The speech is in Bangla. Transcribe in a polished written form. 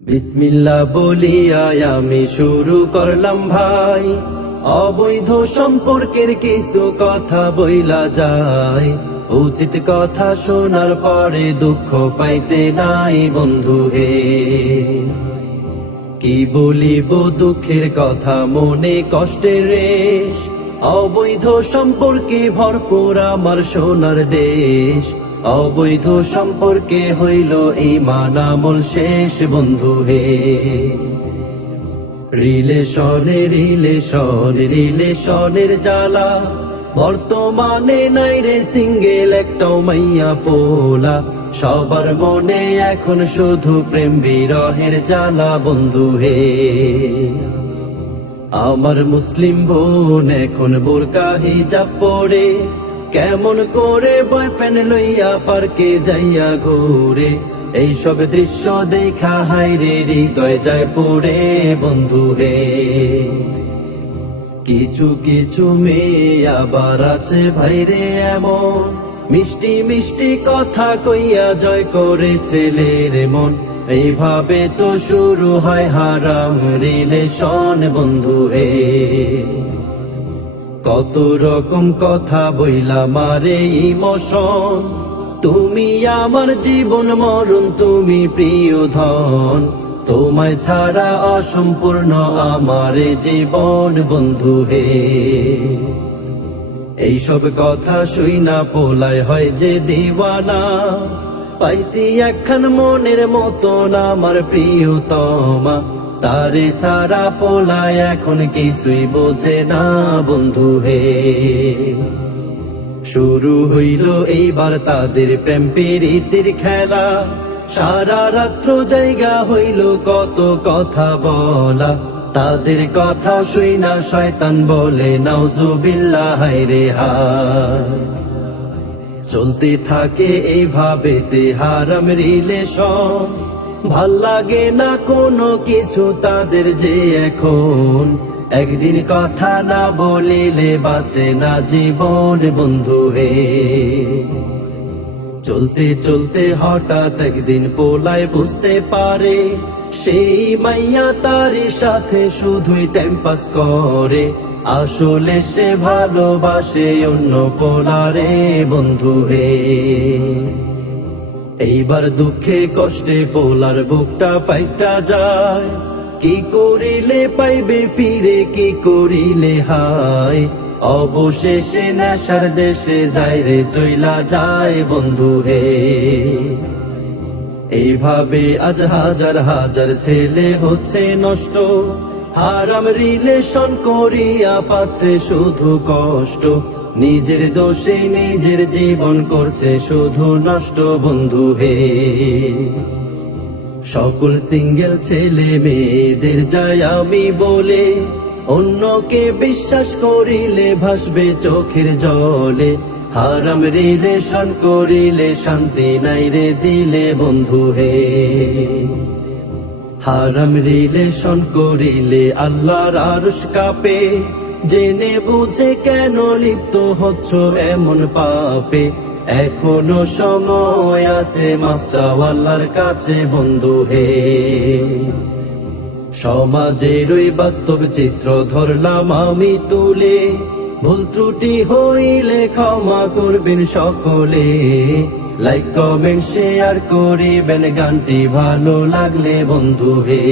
বিসমিল্লাহ বলিয়া আমি শুরু করলাম ভাই, অবৈধ সম্পর্কের কিছু কথা বইলা যায়। উচিত কথা শোনার পরে দুঃখ পাইতে নাই বন্ধু হে। কি বলিব দুঃখের কথা, মনে কষ্টের রেশ। অবৈধ সম্পর্কে ভরপুর আমার সোনার দেশ। অবৈধ সম্পর্কে হইল ঈমান আমল শেষ বন্ধু হে। রিলেশনের জ্বালা বর্তমানে নাই রে সিঙ্গেল একটাও মাইয়া পোলা। সবার মনে এখন শুধু প্রেম বিরহের জ্বালা বন্ধু হে। আমার মুসলিম বোন এখন বোরকা হিজাব পরে, কেমন করে বয়ফ্রেন্ড লইয়া পার্কে যাইয়া ঘুরে। এইসব দৃশ্য দেখা হায়রে হৃদয় যায় পড়ে বন্ধু হে। কিছু কিছু মেয়ে আবার আছে ভাইরে এমন, মিষ্টি মিষ্টি কথা কইয়া জয় করে ছেলের মন। এইভাবে তো শুরু হয় হারাম রিলেশন বন্ধু হে। কত রকম কথা বইলা মারে ইমোশন, তুমি আমার জীবন মরণ, তুমি প্রিয় ধন। তোমায় ছাড়া অসম্পূর্ণ আমার জীবন বন্ধু হে। এইসব কথা শুইনা পোলায় হয় যে দিওয়ানা, পাইছি একখান মনের মতন আমার প্রিয়তমা। তারে সারা পোলায় এখন কিছুই বোঝে না বন্ধু হে। শুরু হইল এইবার তাদের প্রেম প্রীতির খেলা, সারা রাত্র জায়গা হইল কত কথা বলা। তাদের কথা শুইনা শয়তান বলে নাউজুবিল্লাহ হায়রে হায়। চলতে থাকে এইভাবে তে হারাম রিলেশন, ভাল লাগে না কোনো কিছু তাদের যে এখন। একদিন কথা না বলিলে বাঁচে না জীবন বন্ধু হে। চলতে চলতে হঠাৎ একদিন পোলায় বুঝতে পারে, সেই মাইয়া তার সাথে শুধুই টাইম পাস করে। আসলে সে ভালোবাসে অন্য পোলারে বন্ধু হে। এইবার দুঃখে কষ্টে পোলার বুকটা ফাইটা যায়। কি করিলে পাইবে ফিরে, কি করিলে হায়। অবশেষে নেশার দেশে যায় রে চইলা যায় বন্ধু হে। এইভাবে আজ হাজার হাজার ছেলে হচ্ছে নষ্ট, হারাম রিলেশন করিয়া পাচ্ছে শুধু কষ্ট। নিজের দোষে নিজের জীবন করছে শুধু নষ্ট বন্ধু হে। সকল সিঙ্গেল ছেলে মেয়েদের যাই আমি বলে, অন্যকে বিশ্বাস করিলে ভাসবে চোখের জলে। হারাম রিলেশন করিলে শান্তি নাই রে দিলে বন্ধু হে। হারাম রিলেশন করিলে আল্লাহর আরশ কাঁপে। জেনে বুঝে কেন লিপ্ত হচ্ছ এমন পাপে। এখনো সময় আছে মাফ চাও আল্লাহর কাছে বন্ধু হে। সমাজের ওই বাস্তব চিত্র ধরলাম আমি তুলে, ভুল ত্রুটি হইলে ক্ষমা করবেন সকলে। লাইক কমেন্ট শেয়ার করিবেন গানটি ভালো লাগলে বন্ধু হে।